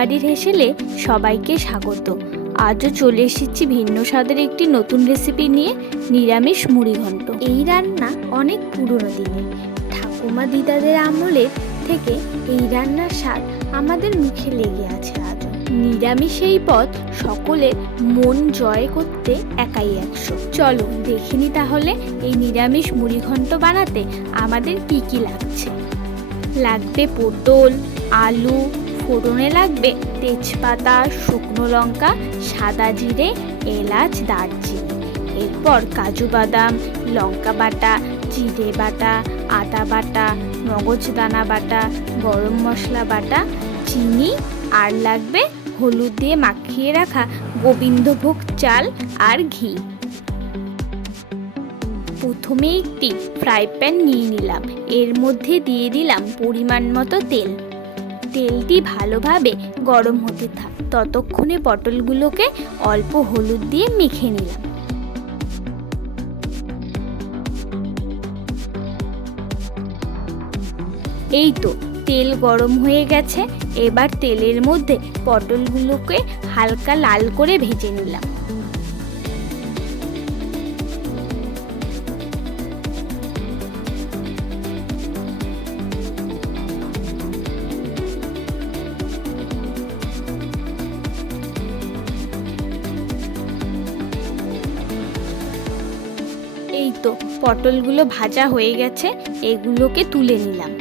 রান্নাবাড়ির হেসেলে সবাইকে স্বাগত। আজও চলে এসেছি ভিন্ন স্বাদের একটি নতুন রেসিপি নিয়ে, নিরামিষ মুড়িঘণ্ট। এই রান্না অনেক পুরনো দিনের, ঠাকুমা দিদাদের আমলের থেকে এই রান্নার স্বাদ আমাদের মুখে লেগে আছে আজও। নিরামিষ এই পদ সকলের মন জয় করতে একাই 100। চলো দেখিনি তাহলে এই নিরামিষ মুড়িঘণ্ট বানাতে আমাদের কি কি লাগছে। লাগবে পটল, আলু, ফোড়নে লাগবে তেজপাতা, শুকনো লঙ্কা, সাদা জিরে, এলাচ, দারচিনি। এরপর কাজু বাদাম, লঙ্কা বাটা, জিরে বাটা, আদা বাটা, মগজদানা বাটা, গরম মশলা বাটা, চিনি, আর লাগবে হলুদ দিয়ে মাখিয়ে রাখা গোবিন্দভোগ চাল আর ঘি। প্রথমে একটি ফ্রাই প্যান নিয়ে নিলাম, এর মধ্যে দিয়ে দিলাম পরিমাণ মতো তেল। তেলটি ভালোভাবে গরম হতে থাক, ততক্ষণে পটলগুলোকে অল্প হলুদ দিয়ে মেখে নিলাম। এই তো তেল গরম হয়ে গেছে, এবার তেলের মধ্যে পটলগুলোকে হালকা লাল করে ভেজে নিলাম। এই তো পটলগুলো ভাজা হয়ে গেছে, এগুলোকে তুলে নিলাম।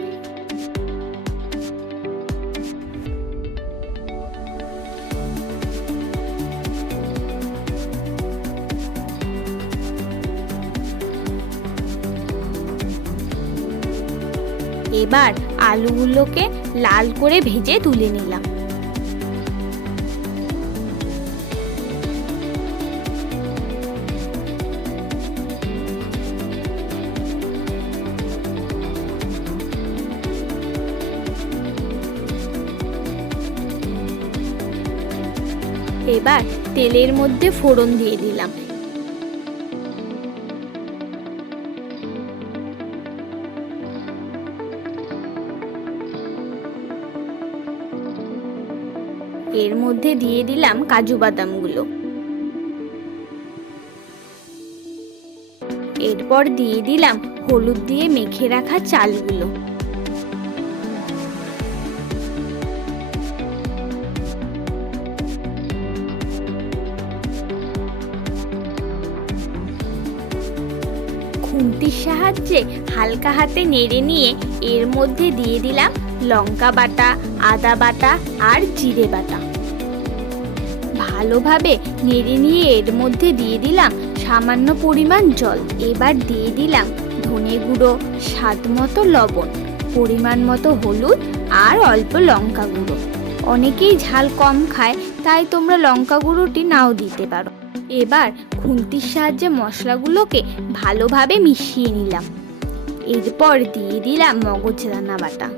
এবার আলুগুলোকে লাল করে ভেজে তুলে নিলাম। এবার তেলের মধ্যে ফোড়ন দিয়ে দিলাম। এর মধ্যে দিয়ে দিলাম কাজু বাদামগুলো। এরপর দিয়ে দিলাম হলুদ দিয়ে মেখে রাখা চালগুলো। খুন্তির সাহায্যে হালকা হাতে নেড়ে নিয়ে এর মধ্যে দিয়ে দিলাম লঙ্কা বাটা, আদা বাটা আর জিরে বাটা। ভালোভাবে নেড়ে নিয়ে এর মধ্যে দিয়ে দিলাম সামান্য পরিমাণ জল। এবার দিয়ে দিলাম ধনে গুঁড়ো, স্বাদ মতো লবণ, পরিমাণ মতো হলুদ আর অল্প লঙ্কা গুঁড়ো। অনেকেই ঝাল কম খায়, তাই তোমরা লঙ্কা গুঁড়োটি নাও দিতে পারো। এবার খুন্তির সাহায্যে মশলাগুলোকে ভালোভাবে মিশিয়ে নিলাম। এরপর দিয়ে দিলাম মগজদানা বাটা।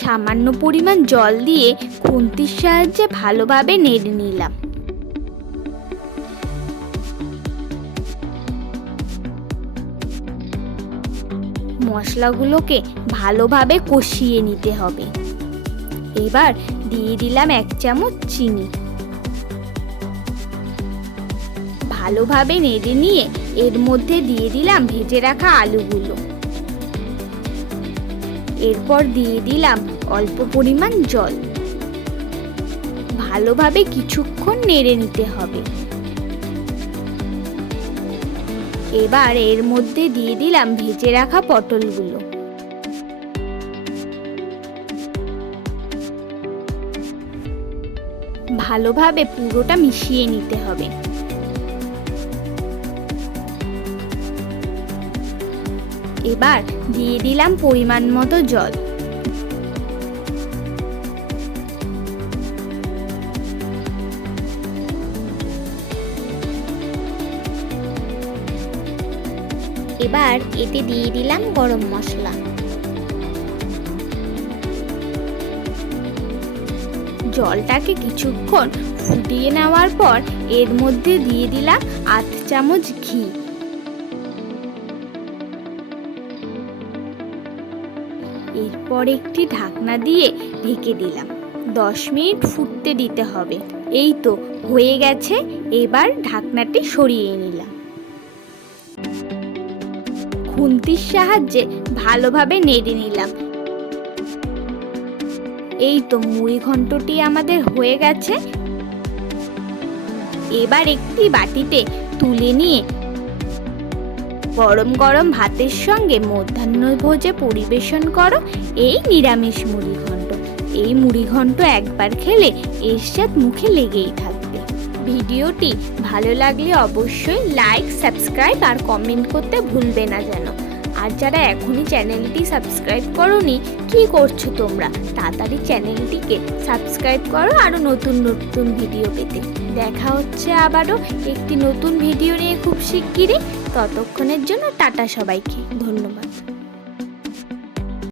সামান্য পরিমাণ জল দিয়ে খুন্তির সাহায্যে ভালোভাবে নেড়ে নিলাম। মশলাগুলোকে ভালোভাবে কষিয়ে নিতে হবে। এবার দিয়ে দিলাম 1 চামচ চিনি। ভালোভাবে নেড়ে নিয়ে এর মধ্যে দিয়ে দিলাম ভেজে রাখা আলুগুলো। এরপর দিয়ে দিলাম অল্প পরিমাণ জল। ভালোভাবে কিছুক্ষণ নেড়ে নিতে হবে। এবার এর মধ্যে দিয়ে দিলাম ভেজে রাখা পটলগুলো। ভালোভাবে পুরোটা মিশিয়ে নিতে হবে। এবার দিয়ে দিলাম পরিমাণ মতো জল। এবার এতে দিয়ে দিলাম গরম মশলা। জলটাকে কিছুক্ষণ ফুটিয়ে নেওয়ার পর এর মধ্যে দিয়ে দিলাম 8 চামচ ঘি। এরপর একটি ঢাকনা দিয়ে ঢেকে দিলাম। 10 মিনিট ফুটতে দিতে হবে। এই তো হয়ে গেছে, এবার ঢাকনাটি সরিয়ে নিলাম। খুন্তির সাহায্যে ভালোভাবে নেড়ে নিলাম। এই তো মুড়ি ঘন্টটি আমাদের হয়ে গেছে। এবার একটি বাটিতে তুলে নিয়ে গরম গরম ভাতের সঙ্গে মধ্যাহ্নভোজে পরিবেশন করো এই নিরামিষ মুড়িঘণ্ট। এই মুড়িঘণ্ট একবার খেলে এর স্বাদ মুখে লেগেই থাকবে। ভিডিওটি ভালো লাগলে অবশ্যই লাইক, সাবস্ক্রাইব আর কমেন্ট করতে ভুলবে না যেন। আর যারা এখনই চ্যানেলটি সাবস্ক্রাইব করোনি, কি করছো তোমরা? তাড়াতাড়ি চ্যানেলটিকে সাবস্ক্রাইব করো আরও নতুন নতুন ভিডিও পেতে। দেখা হচ্ছে আবারও একটি নতুন ভিডিও নিয়ে খুব শিগগিরই। ততক্ষণের জন্য টাটা সবাইকে, ধন্যবাদ।